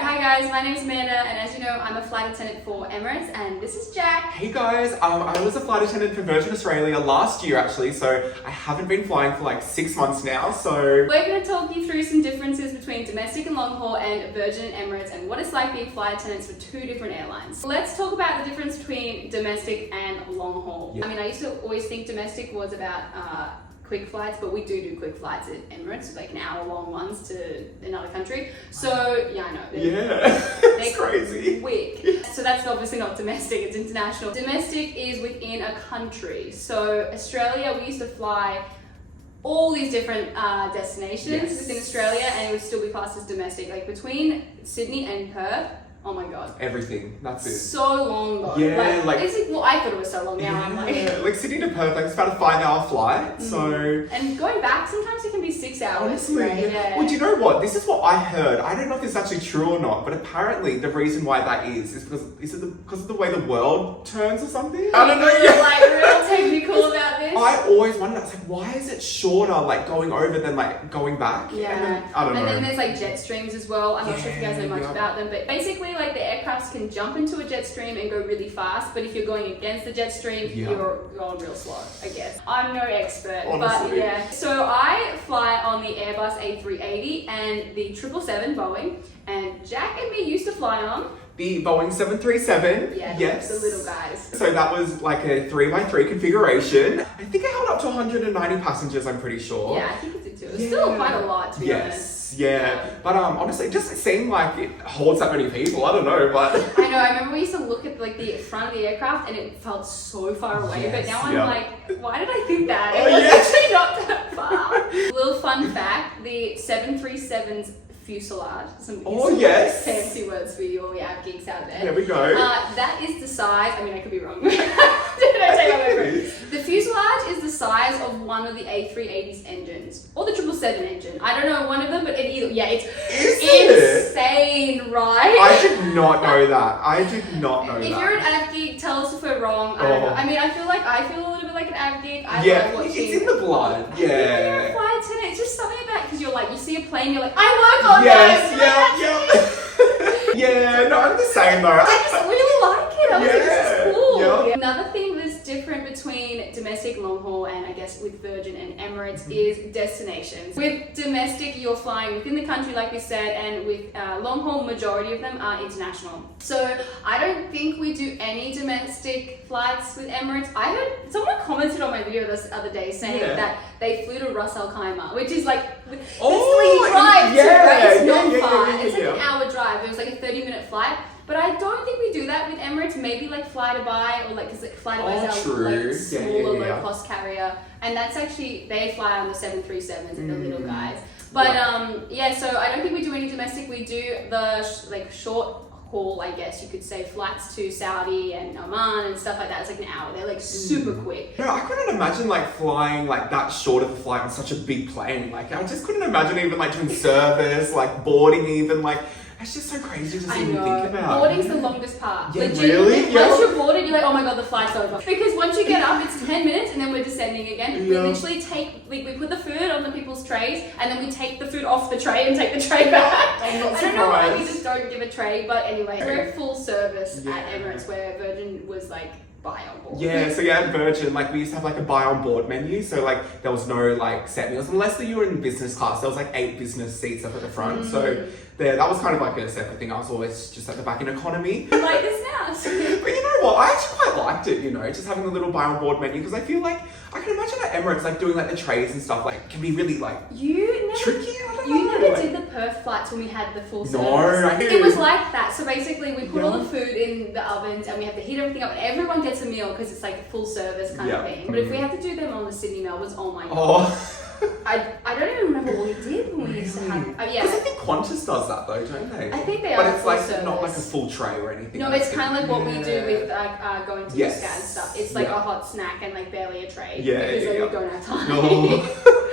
Hi guys, my name is Amanda, and as you know, I'm a flight attendant for Emirates, and this is Jack. Hey guys, I was a flight attendant for Virgin Australia last year actually, so I haven't been flying for like 6 months now, so... We're going to talk you through some differences between domestic and long haul and Virgin and Emirates and what it's like being flight attendants for two different airlines. Let's talk about the difference between domestic and long haul. Yeah. I mean, I used to always think domestic was about quick flights, but we do quick flights at Emirates, like an hour-long ones to another country. So, yeah, I know. It's crazy. Quick. So that's obviously not domestic, it's international. Domestic is within a country. So Australia, we used to fly all these different destinations within Australia, and it would still be classed as domestic. Like between Sydney and Perth, oh my god. Everything, that's it. So long though. Yeah, like well, I thought it was so long, now I'm like... like Sydney to Perth, like it's about a 5-hour flight, so... And going back, sometimes it can be 6 hours. Honestly, yeah. Well, do you know what? This is what I heard. I don't know if this is actually true or not, but apparently the reason why that is because of the way the world turns or something? I don't know. You're like real technical about this. I always wondered, I was like, why is it shorter, like going over than like going back? Yeah. And then, I don't know. And then there's like jet streams as well. I'm not sure if you guys know much about them, but basically like the aircrafts can jump into a jet stream and go really fast, but if you're going against the jet stream, you're going real slow, I guess. I'm no expert, Honestly. but yeah. So I fly on the Airbus A380 and the 777 Boeing, and Jack and me used to fly on the Boeing 737. Yes. The little guys. So that was like a 3x3 configuration. I think it held up to 190 passengers, I'm pretty sure. Yeah, I think it did too. It was still quite a lot, to be honest. Yeah. But honestly, it doesn't seem like it holds that many people. I don't know, but... I know, I remember we used to look at like the front of the aircraft and it felt so far away, but now I'm like, why did I think that? It was actually not that far. Little fun fact, the 737's fuselage. Some fancy words for you all the app geeks out there. There we go. That is the size, I mean I could be wrong. Did I say my word? The fuselage is the size of one of the A380's engines. Or the 777 engine. I don't know one of them, but it's insane, right? I did not know that. I did not know that. If you're an app geek, tell us if we're wrong. I don't know. I mean, I feel a little bit like an app geek. I love watching. It's in the blood. You're a flight attendant. It's just something about because you're like, you see a plane, you're like, I work on this. Yeah, no, I'm the same though. I just really like it. I was like, this is cool. Yeah. Another thing that's different between domestic long haul and I guess with Virgin and Emirates is destinations. With domestic, you're flying within the country, like we said, and with long haul, majority of them are international. So I don't think we do any domestic flights with Emirates. I heard someone commented on my video this other day saying that they flew to Ras Al Khaimah, which is like this drive to, right? It's not far. It's like an hour drive. It was like a 30-minute flight. But I don't think we do that with Emirates. Maybe like Fly Dubai or like, because Fly Dubai is our like smaller low-cost carrier, and that's actually they fly on the 737s and the little guys. But so I don't think we do any domestic. We do the short haul, I guess you could say, flights to Saudi and Oman and stuff like that. It's like an hour. They're like super quick. No, I couldn't imagine like flying like that short of a flight on such a big plane. Like I just couldn't imagine even like doing service, like boarding even like. It's just so crazy to just even think about. Boarding's the longest part. Yeah, really? Once you're boarded, you're like, oh my god, the flight's over. Because once you get up, it's 10 minutes and then we're descending again. We literally we put the food on the people's trays and then we take the food off the tray and take the tray back. I'm not surprised. I don't know why we just don't give a tray, but anyway. We're full service at Emirates where Virgin was like, buy on board. Yeah, so at Virgin, like we used to have like a buy on board menu, so like there was no like set meals unless you were in business class. There was like 8 business seats up at the front, so that was kind of like a separate thing. I was always just at the back in economy. Like this now. But you know what? I actually quite liked it. You know, just having a little buy on board menu because I feel like I can imagine at Emirates like doing like the trays and stuff like can be really like tricky. You never did the Perth flights when we had the full service. No, I didn't. It was like that. So basically, we put all the food in the ovens and we have to heat everything up, and everyone gets a meal because it's like full service kind of thing. But if we had to do them on the Sydney Melbourne, oh my god. I don't even remember what we did when we used to have. Because I think Qantas does that though, don't they? I think they but are. But it's like not like a full tray or anything. No, it's kind of like what we do with going to Muscat and stuff. It's like a hot snack and like barely a tray. Yeah, because we don't have time. No.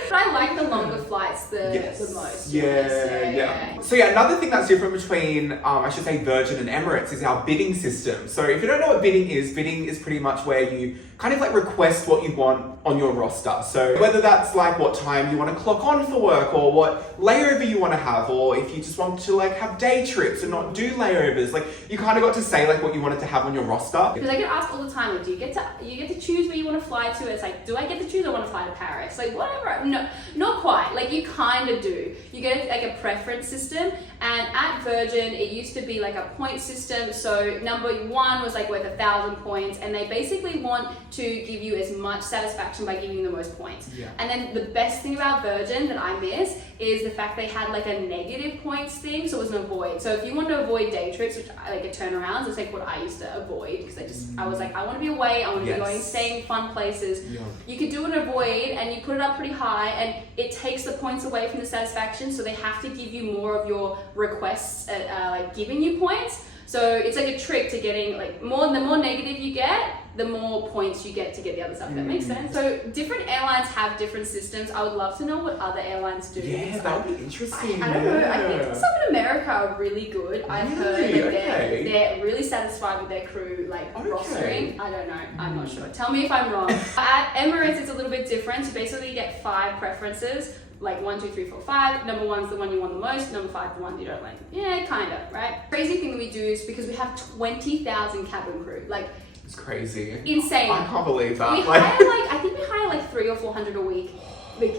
But I like the longer flights the most. Yeah. So yeah, another thing that's different between, I should say Virgin and Emirates is our bidding system. So if you don't know what bidding is pretty much where you kind of like request what you want on your roster. So whether that's like what time you want to clock on for work, or what layover you want to have, or if you just want to like have day trips and not do layovers, like you kind of got to say like what you wanted to have on your roster. Because I get asked all the time, like, do you get to choose where you want to fly to? It's like, do I get to choose? I want to fly to Paris. Like whatever. No, not quite. Like you kind of do. You get like a preference system, and at Virgin it used to be like a point system. So number one was like worth 1,000 points, and they basically want to give you as much satisfaction by giving you the most points. Yeah. And then the best thing about Virgin that I miss is the fact they had like a negative points thing, so it was an avoid. So if you want to avoid day trips, which like a turnarounds, it's like what I used to avoid, because I was like, I want to be away, I want to be going, staying fun places. Yeah. You could do an avoid and you put it up pretty high, and it takes the points away from the satisfaction, so they have to give you more of your requests like giving you points. So it's like a trick to getting like the more negative you get, the more points you get to get the other stuff. That makes sense. So different airlines have different systems. I would love to know what other airlines do. Yeah, that would be interesting. I don't know. I think some in America are really good. I've heard that they're really satisfied with their crew, like rostering. I don't know. I'm not sure. Tell me if I'm wrong. At Emirates, it's a little bit different. So basically, you get 5 preferences. Like 1, 2, 3, 4, 5. Number 1's the one you want the most. Number 5, the one you don't like. Yeah, kind of, right? Crazy thing that we do is because we have 20,000 cabin crew. Like, it's crazy. Insane. I can't believe that. We hire I think we hire like 300 or 400 a week. Like,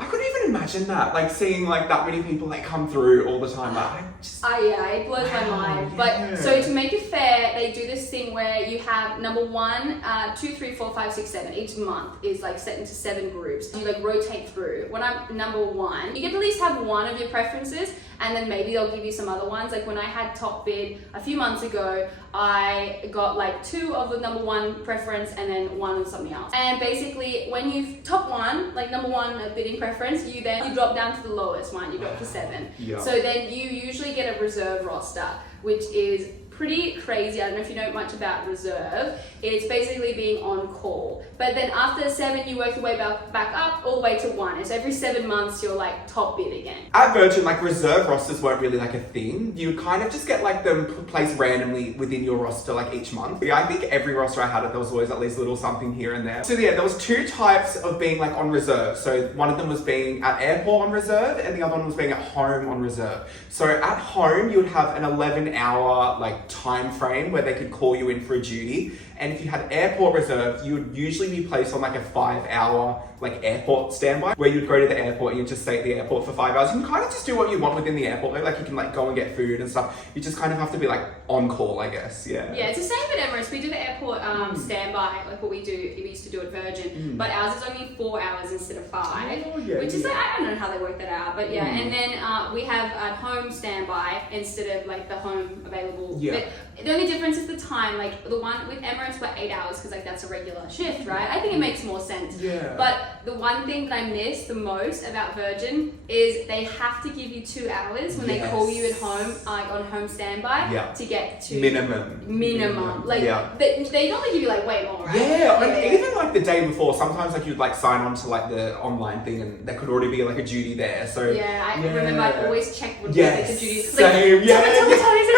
I couldn't even imagine that, like seeing like that many people like come through all the time. Like, it blows my mind. But so to make it fair, they do this thing where you have number 1, 2, 3, 4, 5, 6, 7. Each month is like set into 7 groups. You like rotate through. When I'm number 1, you get to at least have one of your preferences, and then maybe they'll give you some other ones. Like when I had top bid a few months ago, I got like 2 of the number 1 preference and then 1 of something else. And basically when you top 1, like number 1 bidding preference, you drop down to the lowest one, you drop to 7. Yeah. So then you usually get a reserve roster, which is pretty crazy. I don't know if you know much about reserve. It's basically being on call. But then after 7, you work your way back up all the way to 1. And so every 7 months, you're like top bid again. At Virgin, like reserve rosters weren't really like a thing. You kind of just get like them placed randomly within your roster like each month. Yeah, I think every roster I had, there was always at least a little something here and there. So yeah, there was 2 types of being like on reserve. So one of them was being at airport on reserve, and the other one was being at home on reserve. So at home, you would have an 11-hour like time frame where they could call you in for a duty. And if you had airport reserve, you would usually be placed on like a 5-hour like airport standby, where you'd go to the airport and you'd just stay at the airport for 5 hours. You can kind of just do what you want within the airport. Like you can like go and get food and stuff. You just kind of have to be like on call, I guess. Yeah. Yeah, it's the same at Emirates. We do the airport standby, like what we used to do at Virgin. But ours is only 4 hours instead of 5, which is like, I don't know how they work that out, but yeah. And then we have at home standby instead of like the home available. Yeah. But the only difference is the time. Like the one with Emirates were 8 hours because like that's a regular shift, right? I think it makes more sense. Yeah. But the one thing that I miss the most about Virgin is they have to give you 2 hours when they call you at home, like on home standby, to get to minimum. Like they normally give you like way more, right? Yeah, and even like the day before, sometimes like you'd like sign on to like the online thing, and there could already be like a duty there. So I remember I'd always check what like the duty. Same. Like, or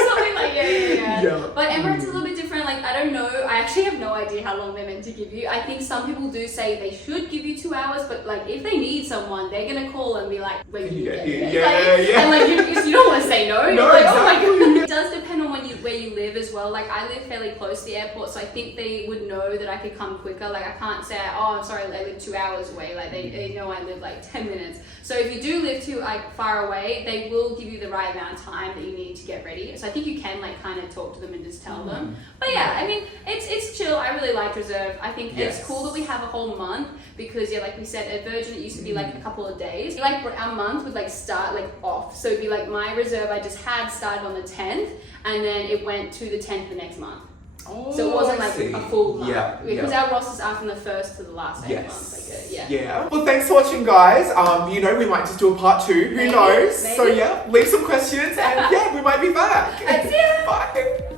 something like But Emirates is a little bit different. Like I don't know. I actually have no idea how long they're meant to give you. I think some people do say they should give you 2 hours, but like if they need someone, they're gonna call and be like, "When can you get here?" And like you don't want to say no. You're like, exactly. Oh my god. It does depend on where you live as well. Like I live fairly close to the airport, so I think they would know that I could come quicker. Like I can't say, "Oh, I'm sorry, I live 2 hours away." Like they know I live like 10 minutes. So if you do live too like far away, they will give you the right amount of time that you need to get ready. So I think you can like kind of talk to them and just tell them. But yeah, I mean it's chill. I really like reserve. I think it's cool that we have a whole month because like we said at Virgin it used to be like a couple of days. Like our month would like start like off. So it'd be like my reserve I just had started on the 10th and then it went to the 10th the next month. Oh, so it wasn't like a full month. Because our rosters are from the 1st to the last 8 months. Like, Well, thanks for watching, guys. You know, we might just do a part 2. Who knows? Maybe. So leave some questions and we might be back. That's it. Bye.